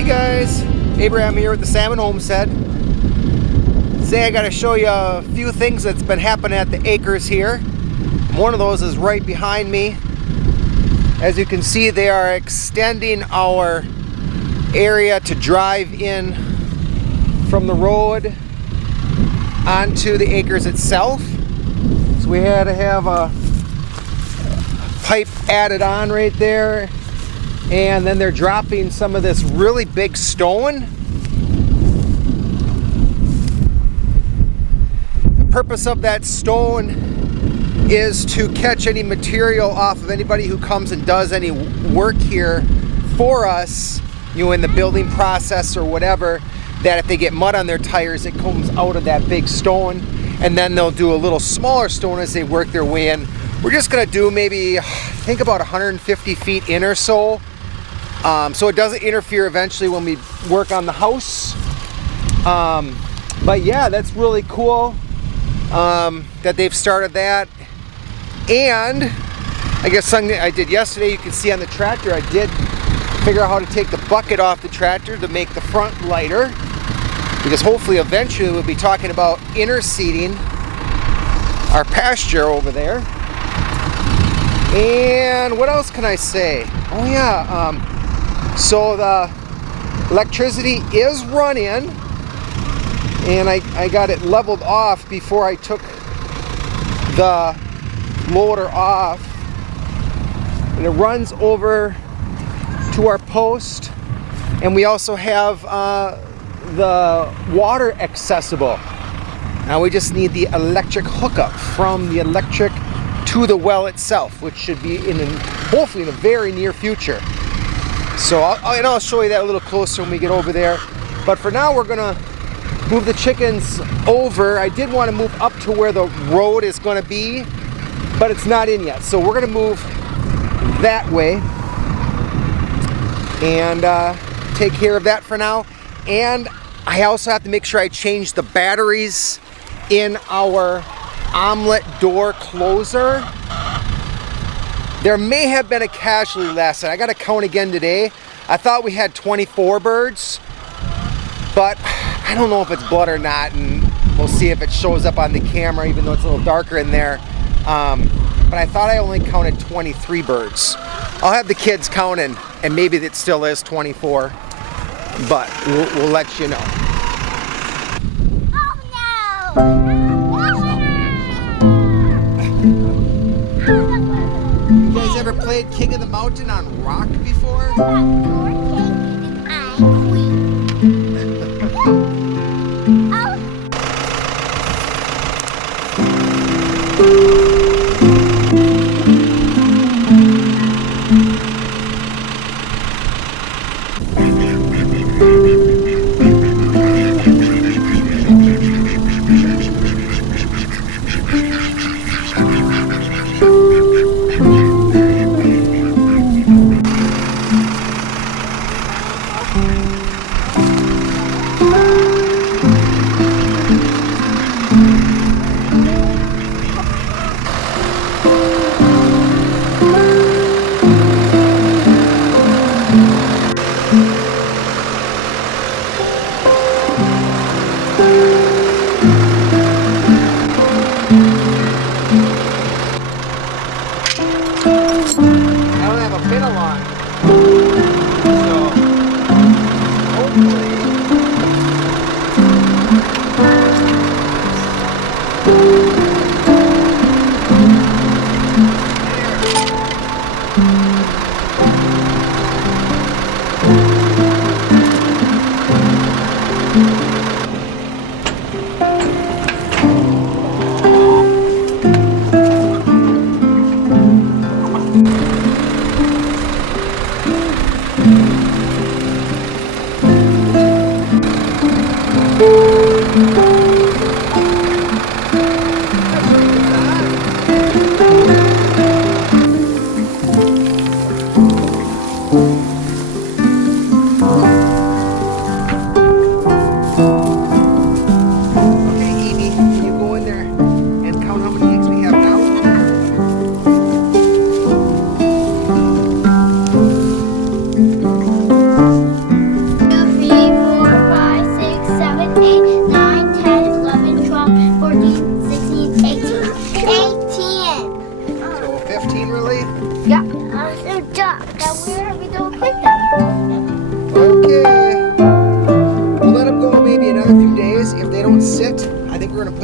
Hey guys, Abraham here with the Salmon Homestead. Today I got to show you a few things that's been happening at the acres here. One of those is right behind me. As you can see, they are extending our area to drive in from the road onto the acres itself. So we had to have a pipe added on right there, and then they're dropping some of this really big stone. The purpose of that stone is to catch any material off of anybody who comes and does any work here for us, you know, in the building process or whatever, that if they get mud on their tires, it comes out of that big stone, and then they'll do a little smaller stone as they work their way in. We're just gonna do maybe, I think about 150 feet in or so. So it doesn't interfere eventually when we work on the house. But yeah, that's really cool that they've started that. And I guess something I did yesterday, you can see on the tractor, I did figure out how to take the bucket off the tractor to make the front lighter, because hopefully eventually we'll be talking about interseeding our pasture over there. And what else can I say? Oh yeah, so the electricity is running, and I got it leveled off before I took the loader off, and it runs over to our post, and we also have the water accessible. Now we just need the electric hookup from the electric to the well itself, which should be hopefully in the very near future. So I'll show you that a little closer when we get over there. But for now, we're gonna move the chickens over. I did want to move up to where the road is gonna be, but it's not in yet. So we're gonna move that way and take care of that for now. And I also have to make sure I change the batteries in our omelet door closer. There may have been a casualty last night. I got to count again today. I thought we had 24 birds, but I don't know if it's blood or not, and we'll see if it shows up on the camera, even though it's a little darker in there. But I thought I only counted 23 birds. I'll have the kids count, and maybe it still is 24, but we'll let you know. Oh no! You guys ever played King of the Mountain on rock before? You're king and I'm queen.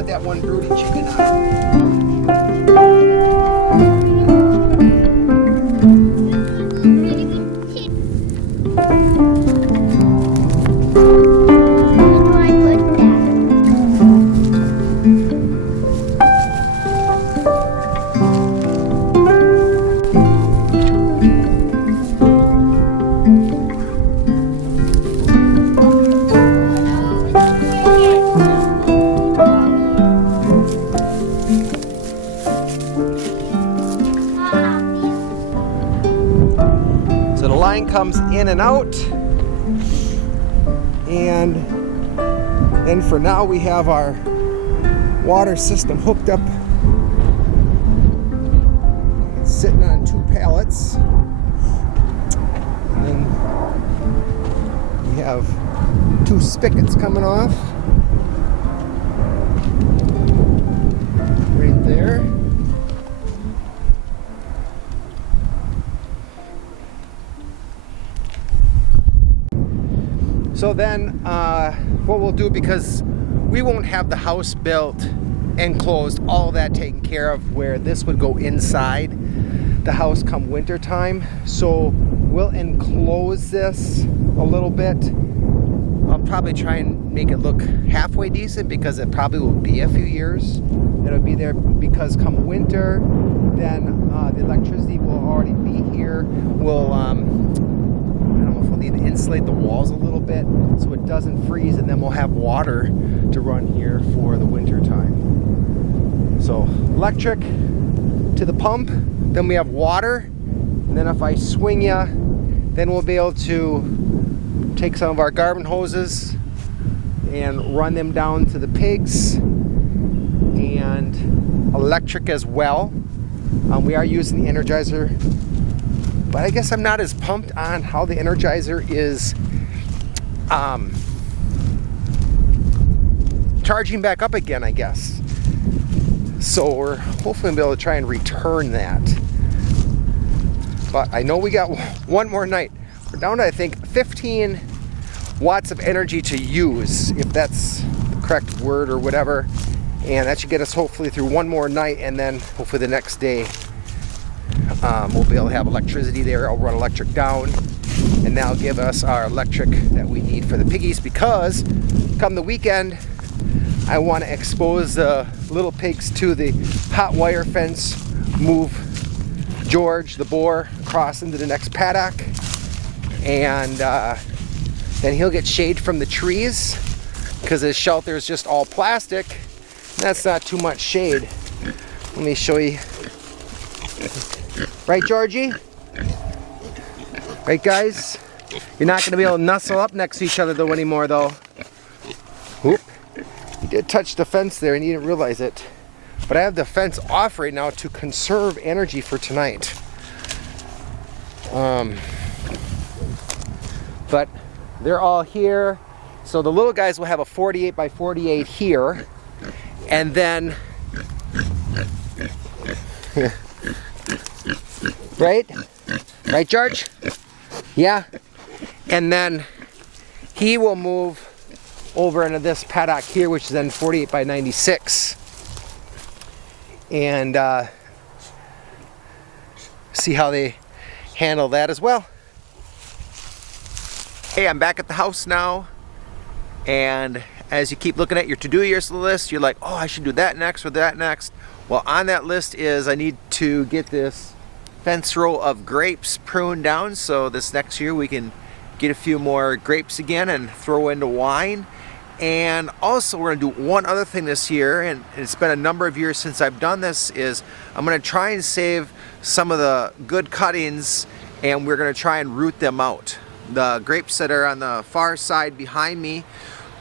let that one broody chicken out. Comes in and out, and then for now we have our water system hooked up. It's sitting on 2 pallets, and then we have 2 spigots coming off right there. So then what we'll do, because we won't have the house built, enclosed, all that taken care of, where this would go inside the house come winter time. So we'll enclose this a little bit. I'll probably try and make it look halfway decent, because it probably will be a few years it'll be there, because come winter then the electricity will already be here. We'll we'll need to insulate the walls a little bit so it doesn't freeze, and then we'll have water to run here for the winter time. So electric to the pump, then we have water, and then if I swing ya, then we'll be able to take some of our garden hoses and run them down to the pigs, and electric as well. We are using the Energizer, but I guess I'm not as pumped on how the Energizer is charging back up again, I guess. So we're hopefully gonna be able to try and return that. But I know we got one more night. We're down to, I think, 15 watts of energy to use, if that's the correct word or whatever. And that should get us hopefully through one more night, and then hopefully the next day we'll be able to have electricity there. I'll run electric down, and that'll give us our electric that we need for the piggies, because come the weekend I want to expose the little pigs to the hot wire fence, move George the boar across into the next paddock, and then he'll get shade from the trees, because his shelter is just all plastic. That's not too much shade. Let me show you. Right, Georgie? Right, guys? You're not going to be able to nuzzle up next to each other though anymore, though. Oop. He did touch the fence there and he didn't realize it. But I have the fence off right now to conserve energy for tonight. But they're all here. So the little guys will have a 48 by 48 here. And then, right? Right, George? Yeah. And then he will move over into this paddock here, which is then 48 by 96. And see how they handle that as well. Hey, I'm back at the house now. And as you keep looking at your to-do list, you're like, oh, I should do that next or that next. Well, on that list is I need to get this fence row of grapes pruned down, so this next year we can get a few more grapes again and throw into wine. And also we're gonna do one other thing this year, and it's been a number of years since I've done this, is I'm gonna try and save some of the good cuttings, and we're gonna try and root them out. The grapes that are on the far side behind me,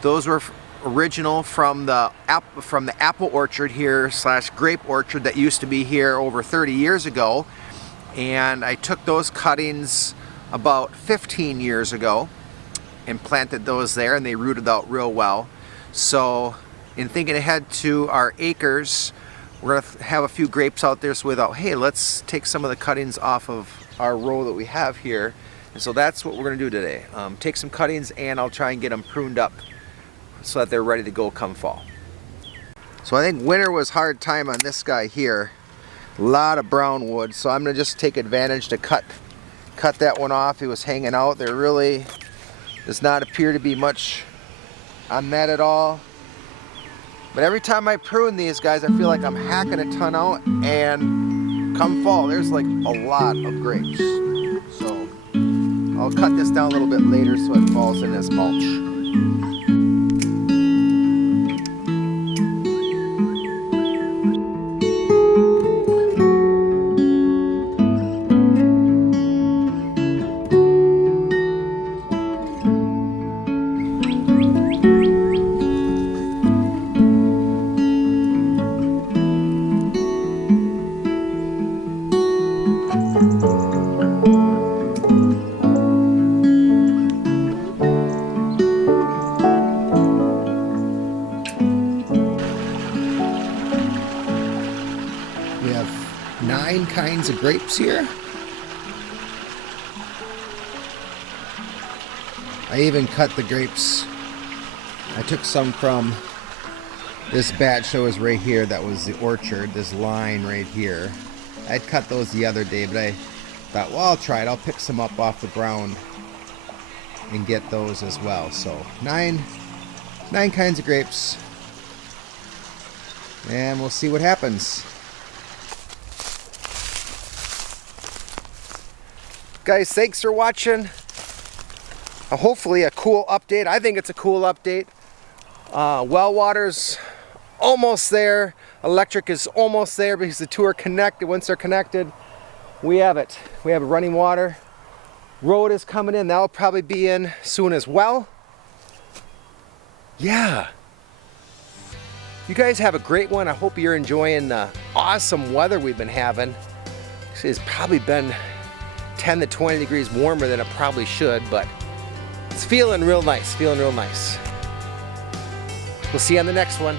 those were original from the apple orchard here / grape orchard that used to be here over 30 years ago. And I took those cuttings about 15 years ago and planted those there, and they rooted out real well. So in thinking ahead to our acres, we're gonna have a few grapes out there, so we thought, hey, let's take some of the cuttings off of our row that we have here. And so that's what we're gonna do today. Take some cuttings, and I'll try and get them pruned up so that they're ready to go come fall. So I think winter was hard time on this guy here. A lot of brown wood, so I'm gonna just take advantage to cut that one off. It was hanging out. There really does not appear to be much on that at all. But every time I prune these guys, I feel like I'm hacking a ton out, and come fall, there's like a lot of grapes. So I'll cut this down a little bit later so it falls in as mulch. We have 9 kinds of grapes here. I even cut the grapes. I took some from this batch that was right here. That was the orchard, this line right here. I'd cut those the other day, but I thought, well, I'll try it. I'll pick some up off the ground and get those as well. So 9 kinds of grapes. And we'll see what happens. Guys, thanks for watching. Hopefully a cool update. I think it's a cool update. Well water's almost there. Electric is almost there because the two are connected. Once they're connected, we have it. We have running water. Road is coming in. That'll probably be in soon as well. Yeah. You guys have a great one. I hope you're enjoying the awesome weather we've been having. It's probably been 10 to 20 degrees warmer than it probably should, but it's feeling real nice, We'll see you on the next one.